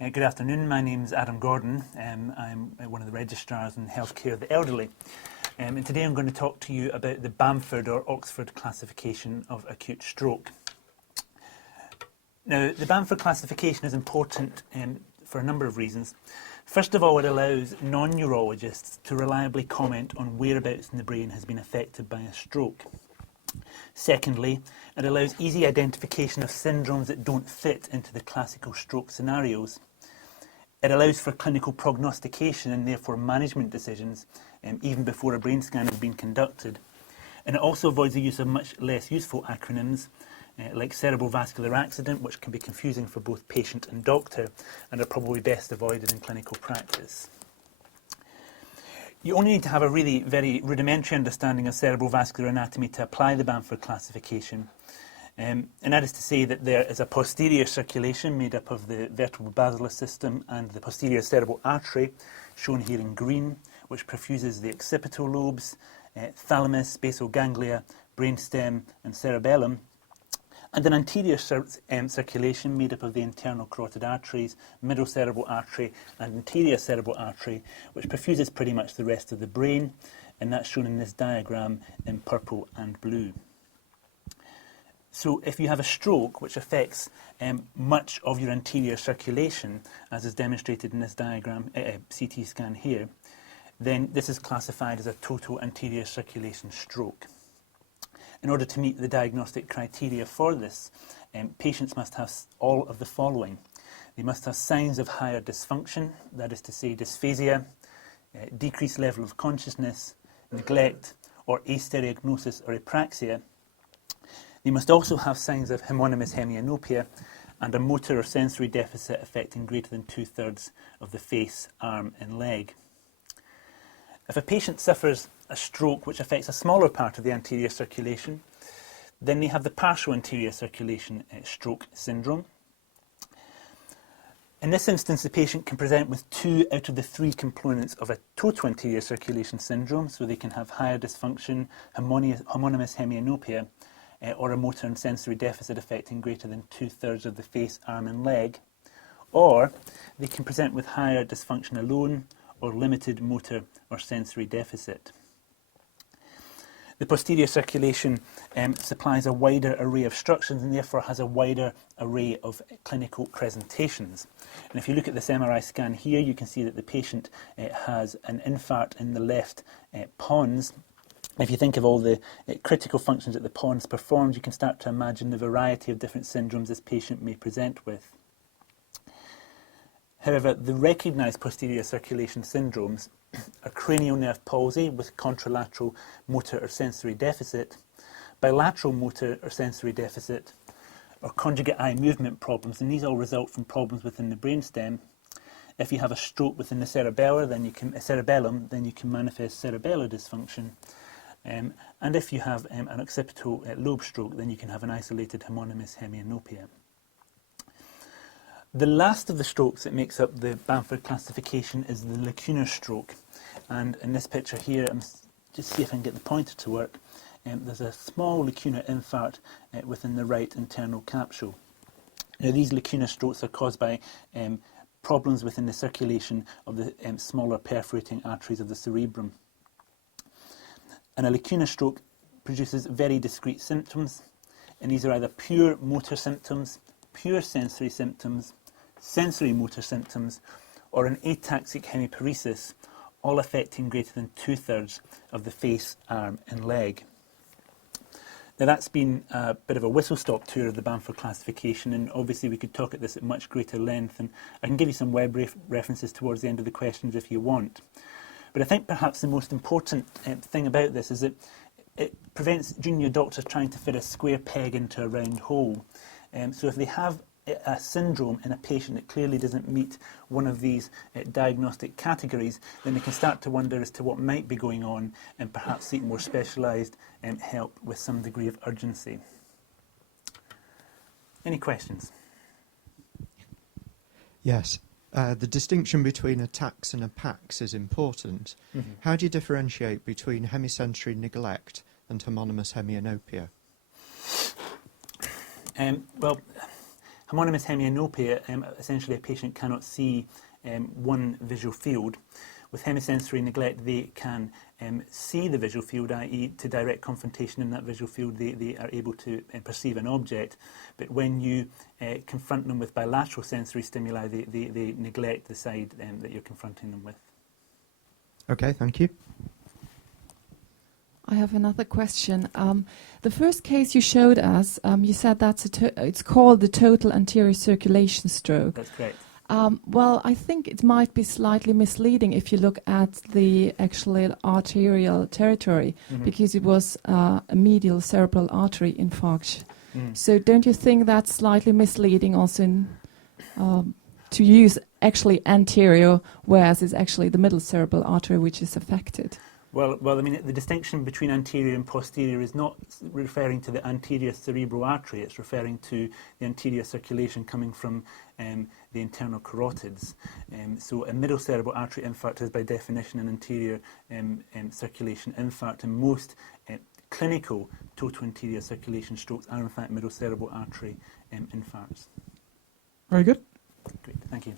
Good afternoon, my name is Adam Gordon. I'm one of the registrars in healthcare of the elderly. And today I'm going to talk to you about the Bamford or Oxford classification of acute stroke. Now, the Bamford classification is important for a number of reasons. First of all, it allows non-neurologists to reliably comment on whereabouts in the brain has been affected by a stroke. Secondly, it allows easy identification of syndromes that don't fit into the classical stroke scenarios. It allows for clinical prognostication and therefore management decisions even before a brain scan has been conducted. And it also avoids the use of much less useful acronyms like cerebral vascular accident, which can be confusing for both patient and doctor and are probably best avoided in clinical practice. You only need to have a really very rudimentary understanding of cerebral vascular anatomy to apply the Bamford classification. And that is to say that there is a posterior circulation made up of the vertebral basilar system and the posterior cerebral artery, shown here in green, which perfuses the occipital lobes, thalamus, basal ganglia, brainstem and cerebellum, and an anterior circulation made up of the internal carotid arteries, middle cerebral artery and anterior cerebral artery, which perfuses pretty much the rest of the brain, and that's shown in this diagram in purple and blue. So if you have a stroke which affects much of your anterior circulation, as is demonstrated in this diagram, CT scan here, then this is classified as a total anterior circulation stroke. In order to meet the diagnostic criteria for this, patients must have all of the following. They must have signs of higher dysfunction, that is to say dysphasia, decreased level of consciousness, neglect, or astereognosis or apraxia. They must also have signs of homonymous hemianopia and a motor or sensory deficit affecting greater than 2/3 of the face, arm and leg. If a patient suffers a stroke which affects a smaller part of the anterior circulation, then they have the partial anterior circulation stroke syndrome. In this instance, the patient can present with 2 out of the 3 components of a total anterior circulation syndrome, so they can have higher dysfunction, homonymous hemianopia, or a motor and sensory deficit affecting greater than 2/3 of the face, arm and leg, or they can present with higher dysfunction alone or limited motor or sensory deficit. The posterior circulation supplies a wider array of structures and therefore has a wider array of clinical presentations. And if you look at this MRI scan here, you can see that the patient has an infarct in the left pons. If you think of all the critical functions that the pons performs, you can start to imagine the variety of different syndromes this patient may present with. However, the recognised posterior circulation syndromes are cranial nerve palsy with contralateral motor or sensory deficit, bilateral motor or sensory deficit, or conjugate eye movement problems, and these all result from problems within the brainstem. If you have a stroke within the cerebellum, then you can manifest cerebellar dysfunction. And if you have an occipital lobe stroke, then you can have an isolated homonymous hemianopia. The last of the strokes that makes up the Bamford classification is the lacunar stroke. And in this picture here, I'm just see if I can get the pointer to work. There's a small lacunar infarct within the right internal capsule. Now, these lacunar strokes are caused by problems within the circulation of the smaller perforating arteries of the cerebrum. And a lacunar stroke produces very discrete symptoms, and these are either pure motor symptoms, pure sensory symptoms, sensory motor symptoms, or an ataxic hemiparesis, all affecting greater than 2/3 of the face, arm and leg. Now, that's been a bit of a whistle-stop tour of the Bamford classification, and obviously we could talk at this at much greater length, and I can give you some web references towards the end of the questions if you want. But I think perhaps the most important thing about this is that it prevents junior doctors trying to fit a square peg into a round hole. So if they have a syndrome in a patient that clearly doesn't meet one of these diagnostic categories, then they can start to wonder as to what might be going on and perhaps seek more specialised help with some degree of urgency. Any questions? Yes. The distinction between a tax and a pax is important. Mm-hmm. How do you differentiate between hemisensory neglect and homonymous hemianopia? Well, a monomus hemianopia, essentially a patient cannot see one visual field. With hemisensory neglect, they can see the visual field, i.e. to direct confrontation in that visual field, they are able to perceive an object. But when you confront them with bilateral sensory stimuli, they neglect the side that you're confronting them with. Okay, thank you. I have another question. The first case you showed us, you said it's called the total anterior circulation stroke. That's correct. Well, I think it might be slightly misleading if you look at the actually arterial territory, because it was a medial cerebral artery infarction. So don't you think that's slightly misleading also to use actually anterior, whereas it's actually the middle cerebral artery which is affected? Well, I mean, the distinction between anterior and posterior is not referring to the anterior cerebral artery. It's referring to the anterior circulation coming from the internal carotids. So a middle cerebral artery infarct is by definition an anterior circulation infarct, and most clinical total anterior circulation strokes are in fact middle cerebral artery infarcts. Very good. Great, thank you.